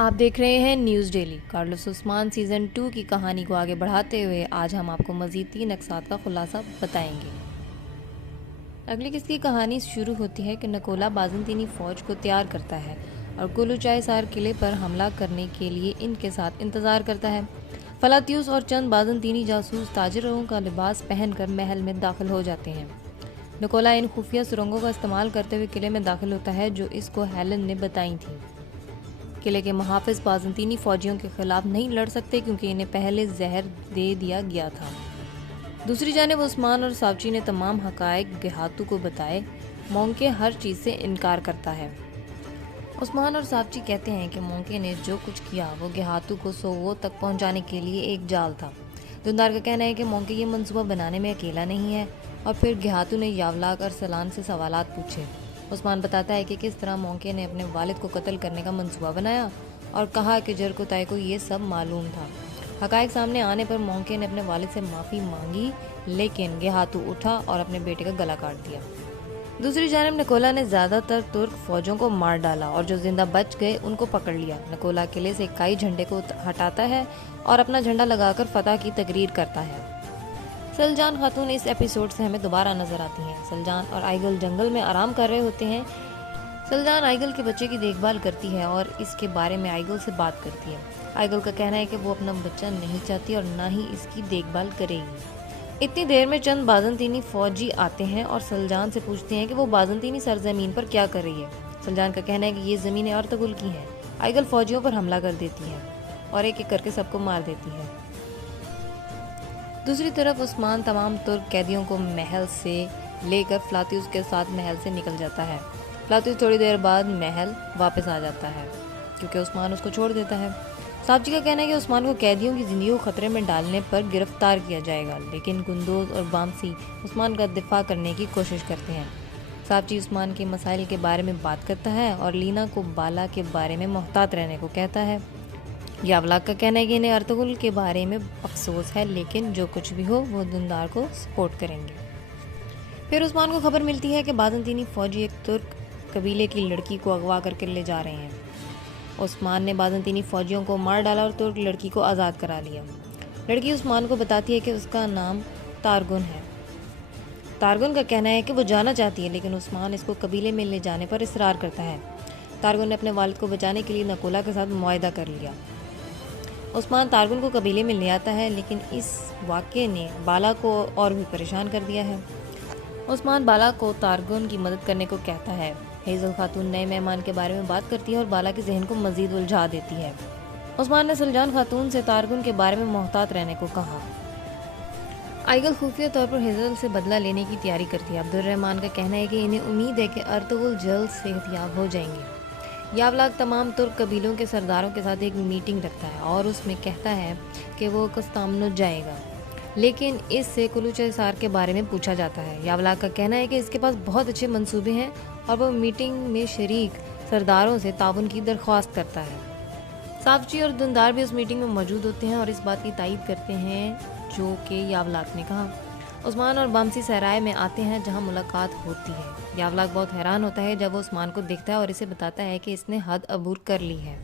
आप देख रहे हैं news daily. Carlos Usman season 2 की कहानी को आगे बढ़ाते हुए आज हम आपको मज़ीद 3 अक़साद का खुलासा बताएंगे। अगली किस्त की कहानी शुरू होती है कि नकोला बाज़ंतीनी फ़ौज को तैयार करता है और कुलुचाइसार किले पर हमला करने के लिए इनके साथ इंतज़ार करता है। फलातियुस और चंद बाज़ंतीनी जासूस ताजिरों का लिबास पहनकर महल में दाखिल हो जाते हैं। नकोला इन खुफिया सुरंगों का इस्तेमाल करते हुए किले में दाखिल होता है जो इसको हेलन ने बताई थी। किले के मुहाफ़िज़ बाज़ंतीनी फ़ौजियों के खिलाफ नहीं लड़ सकते क्योंकि इन्हें पहले जहर दे दिया गया था। दूसरी जानिब उस्मान और सावची ने तमाम हक़ाइक़ गेहातू को बताए। मोंके हर चीज़ से इनकार करता है। उस्मान और सावची कहते हैं कि मोंके ने जो कुछ किया वो गेहातू को सोवो तक पहुंचाने के लिए एक जाल था। दुंदार का कहना है कि मोंके ये मंसूबा बनाने में अकेला नहीं है और फिर गेहातू ने यावलाक और सलान से सवालात पूछे। उस्मान बताता है कि किस तरह मोंके ने अपने वालिद को कत्ल करने का मंसूबा बनाया और कहा कि जरकोताई को ये सब मालूम था। हक़ाइक़ सामने आने पर मोंके ने अपने वालिद से माफ़ी मांगी, लेकिन गेहातू उठा और अपने बेटे का गला काट दिया। दूसरी जानिब नकोला ने ज़्यादातर तुर्क फ़ौजों को मार डाला और जो जिंदा बच गए उनको पकड़ लिया। नकोला किले से इकाई झंडे को हटाता है और अपना झंडा लगाकर फतह की तकरीर करता है। सलजान खातून इस एपिसोड से हमें दोबारा नजर आती हैं। सलजान और आइगल जंगल में आराम कर रहे होते हैं। सलजान आइगल के बच्चे की देखभाल करती है और इसके बारे में आइगल से बात करती है। आइगल का कहना है कि वो अपना बच्चा नहीं चाहती और ना ही इसकी देखभाल करेगी। इतनी देर में चंद बाज़ंतीनी फ़ौजी आते हैं और सलजान से पूछते हैं कि वो बाज़ंतीनी सरजमीन पर क्या कर रही है। सलजान का कहना है कि ये ज़मीनें अर्तुगरुल की हैं। आइगल फ़ौजियों पर हमला कर देती है और एक एक करके सबको मार देती है। दूसरी तरफ उस्मान तमाम तुर्क कैदियों को महल से लेकर फ्लातियुस के साथ महल से निकल जाता है। फ्लातियुस थोड़ी देर बाद महल वापस आ जाता है क्योंकि उस्मान उसको छोड़ देता है। सावची का कहना है कि उस्मान को कैदियों की ज़िंदगी को ख़तरे में डालने पर गिरफ्तार किया जाएगा, लेकिन गुंदोज और बामसी उस्मान का दिफा करने की कोशिश करते हैं। सावची उस्मान के मसाइल के बारे में बात करता है और लीना को बाला के बारे में मोहतात रहने को कहता है। यावलाक का कहना है कि इन्हें अर्तुगरुल के बारे में अफसोस है, लेकिन जो कुछ भी हो वो दुंदार को सपोर्ट करेंगे। फिर उस्मान को खबर मिलती है कि बाज़ंतीनी फ़ौजी एक तुर्क कबीले की लड़की को अगवा करके ले जा रहे हैं। उस्मान ने बाज़ंतीनी फ़ौजियों को मार डाला और तुर्क लड़की को आज़ाद करा लिया। लड़की उस्मान को बताती है कि उसका नाम तारगुन है। तारगुन का कहना है कि वो जाना चाहती है, लेकिन उस्मान इसको कबीले में ले जाने पर इसरार करता है। तारगुन ने अपने वालिद को बचाने के लिए नकोला के साथ मुआहदा कर लिया। उस्मान तारगुन को कबीले में ले आता है, लेकिन इस वाक़े ने बाला को और भी परेशान कर दिया है। उस्मान बाला को तारगुन की मदद करने को कहता है। हेज़ल खातून नए मेहमान के बारे में बात करती है और बाला के जहन को मज़ीद उलझा देती है। उस्मान ने सलजान खातून से तारगुन के बारे में मोहतात रहने को कहा। आइगल खुफिया तौर पर हेज़ल से बदला लेने की तैयारी करती है। अब्दुर्रहमान का कहना है कि इन्हें उम्मीद है कि अर्तुगरुल जल्द सेहतयाब हो जाएंगे। यावलाक तमाम तुर्क कबीलों के सरदारों के साथ एक मीटिंग रखता है और उसमें कहता है कि वो कस्तामनुज जाएगा, लेकिन इससे कुलुचाइसार के बारे में पूछा जाता है। यावलाक का कहना है कि इसके पास बहुत अच्छे मंसूबे हैं और वो मीटिंग में शरीक सरदारों से ताउन की दरख्वास्त करता है। सावची और दुंदार भी उस मीटिंग में मौजूद होते हैं और इस बात की तायीद करते हैं जो कि यावलाक ने कहा। उस्मान और बामसी सहराय में आते हैं जहां मुलाकात होती है। यावलाक बहुत हैरान होता है जब वो उस्मान को देखता है और इसे बताता है कि इसने हद अबूर कर ली है।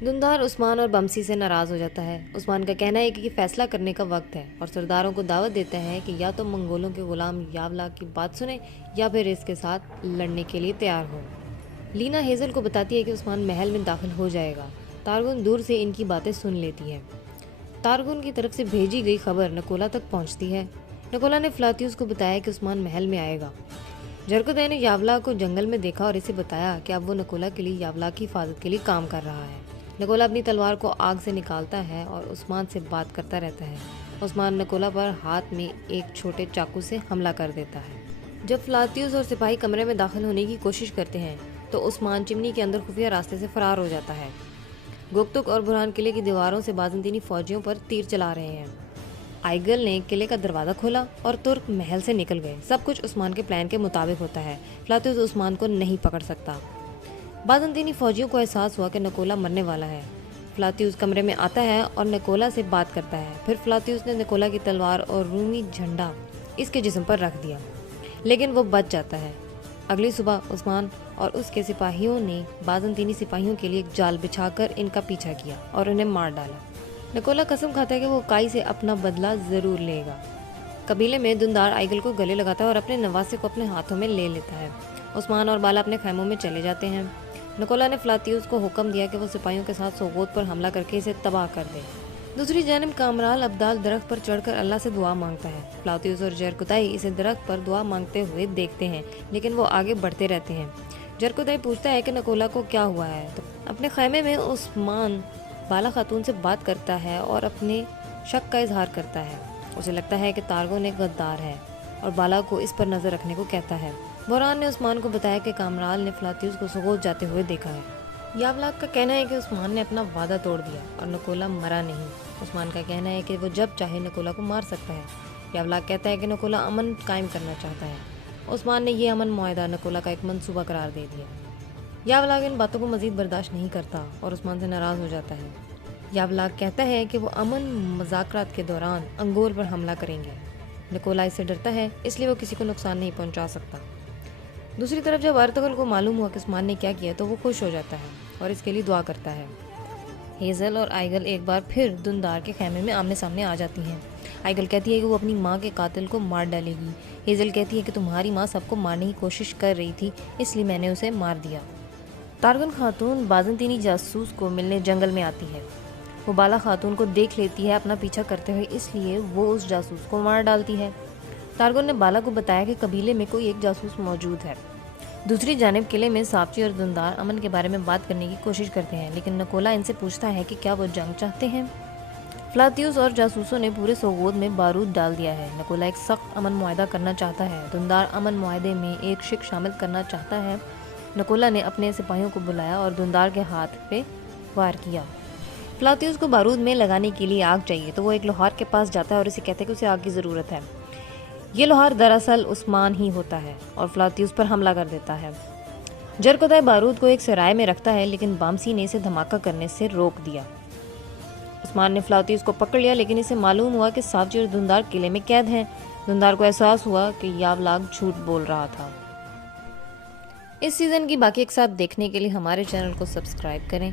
दुंदार उस्मान और बामसी से नाराज़ हो जाता है। उस्मान का कहना है कि फैसला करने का वक्त है और सरदारों को दावत देता है कि या तो मंगोलों के गुलाम यावलाक की बात सुने या फिर इसके साथ लड़ने के लिए तैयार हो। लीना हेज़ल को बताती है कि उस्मान महल में दाखिल हो जाएगा। तारगुन दूर से इनकी बातें सुन लेती है। तारगुन की तरफ से भेजी गई खबर नकोला तक पहुंचती है। नकोला ने फ्लातियुस को बताया कि उस्मान महल में आएगा। जरकोताई ने यावलाक को जंगल में देखा और इसे बताया कि अब वो नकोला के लिए यावलाक की हिफाजत के लिए काम कर रहा है। नकोला अपनी तलवार को आग से निकालता है और उस्मान से बात करता रहता है। उस्मान नकोला पर हाथ में एक छोटे चाकू से हमला कर देता है। जब फ्लातियुस और सिपाही कमरे में दाखिल होने की कोशिश करते हैं तो उस्मान चिमनी के अंदर खुफिया रास्ते से फरार हो जाता है। गुक्तुक और बुरहान किले की दीवारों से बाज़ंतीनी फ़ौजियों पर तीर चला रहे हैं। आइगल ने किले का दरवाज़ा खोला और तुर्क महल से निकल गए। सब कुछ उस्मान के प्लान के मुताबिक होता है। फ्लातियुस उस्मान को नहीं पकड़ सकता। बाज़ंतीनी फ़ौजियों को एहसास हुआ कि नकोला मरने वाला है। फ्लातियुस कमरे में आता है और नकोला से बात करता है। फिर फ्लातियुस ने नकोला की तलवार और रूमी झंडा इसके जिस्म पर रख दिया, लेकिन वो बच जाता है। अगली सुबह उस्मान और उसके सिपाहियों ने बाज़ंतीनी सिपाहियों के लिए एक जाल बिछाकर इनका पीछा किया और उन्हें मार डाला। निकोला कसम खाता है कि वो काई से अपना बदला ज़रूर लेगा। कबीले में दुंदार आइगल को गले लगाता है और अपने नवासे को अपने हाथों में ले लेता है। उस्मान और बाला अपने खैमों में चले जाते हैं। निकोला ने फ्लातियुस को हुक्म दिया कि वो सिपाहियों के साथ सोगोत पर हमला करके इसे तबाह कर दे। दूसरी जानब कामराल अब्दाल दरख्त पर चढ़कर अल्लाह से दुआ मांगता है। फ्लातियुस और जरकुताई इसे दरख्त पर दुआ मांगते हुए देखते हैं, लेकिन वो आगे बढ़ते रहते हैं। जरकुताई पूछता है कि निकोला को क्या हुआ है, तो अपने खैमे में उस्मान बाला खातून से बात करता है और अपने शक का इजहार करता है। उसे लगता है कि तारगोन एक गद्दार है और बाला को इस पर नज़र रखने को कहता है। बोरान ने उस्मान को बताया कि कामराल ने फ्लातियुस को सोगोत जाते हुए देखा है। यावलाक का कहना है कि उस्मान ने अपना वादा तोड़ दिया और निकोला मरा नहीं। उस्मान का कहना है कि वो जब चाहे निकोला को मार सकता है। यावलाक कहता है कि निकोला अमन कायम करना चाहता है। उस्मान ने ये अमन मुआहदा निकोला का एक मंसूबा करार दे दिया। यावलाक इन बातों को मजीद बर्दाश्त नहीं करता और उस्मान से नाराज़ हो जाता है। यावलाक कहता है कि वो अमन मुज़ाकरात के दौरान अंगोर पर हमला करेंगे। निकोला इससे डरता है, इसलिए वो किसी को नुकसान नहीं पहुंचा सकता। दूसरी तरफ जब अर्तगल को मालूम हुआ कि उस्मान ने क्या किया तो वो खुश हो जाता है और इसके लिए दुआ करता है। हेज़ल और आइगल एक बार फिर दुंदार के खैमे में आमने सामने आ जाती हैं। आइगल कहती है कि वो अपनी माँ के कातिल को मार डालेगी। हेज़ल कहती है कि तुम्हारी माँ सबको मारने की कोशिश कर रही थी, इसलिए मैंने उसे मार दिया। तारगन खातून बाज़ंतीनी जासूस को मिलने जंगल में आती है। वो बाला खातून को देख लेती है अपना पीछा करते हुए, इसलिए वो उस जासूस को मार डालती है। तारगन ने बाला को बताया कि कबीले में कोई एक जासूस मौजूद है। दूसरी जानिब किले में सापची और दुंदार अमन के बारे में बात करने की कोशिश करते हैं, लेकिन निकोला इनसे पूछता है कि क्या वो जंग चाहते हैं। फ्लातियुस और जासूसों ने पूरे सोगोद में बारूद डाल दिया है। निकोला एक सख्त अमन मुआहदा करना चाहता है। दुंदार अमन मुआहदे में एक शिक शामिल करना चाहता है। निकोला ने अपने सिपाहियों को बुलाया और दुंदार के हाथ पे वार किया। फ्लातियुस को बारूद में लगाने के लिए आग चाहिए, तो वो एक लोहार के पास जाता है और इसे कहता है कि उसे आग की ज़रूरत है। ये लोहार दरअसल उस्मान ही होता है और फ्लातियुस पर हमला कर देता है। जरकुताई बारूद को एक सराय में रखता है, लेकिन बामसी ने इसे धमाका करने से रोक दिया। उस्मान ने फ्लातियुस को पकड़ लिया, लेकिन इसे मालूम हुआ कि सापची और दुंदार किले में कैद हैं। दुंदार को एहसास हुआ कि यावलाक झूठ बोल रहा था। इस सीज़न की बाकी एक साथ देखने के लिए हमारे चैनल को सब्सक्राइब करें।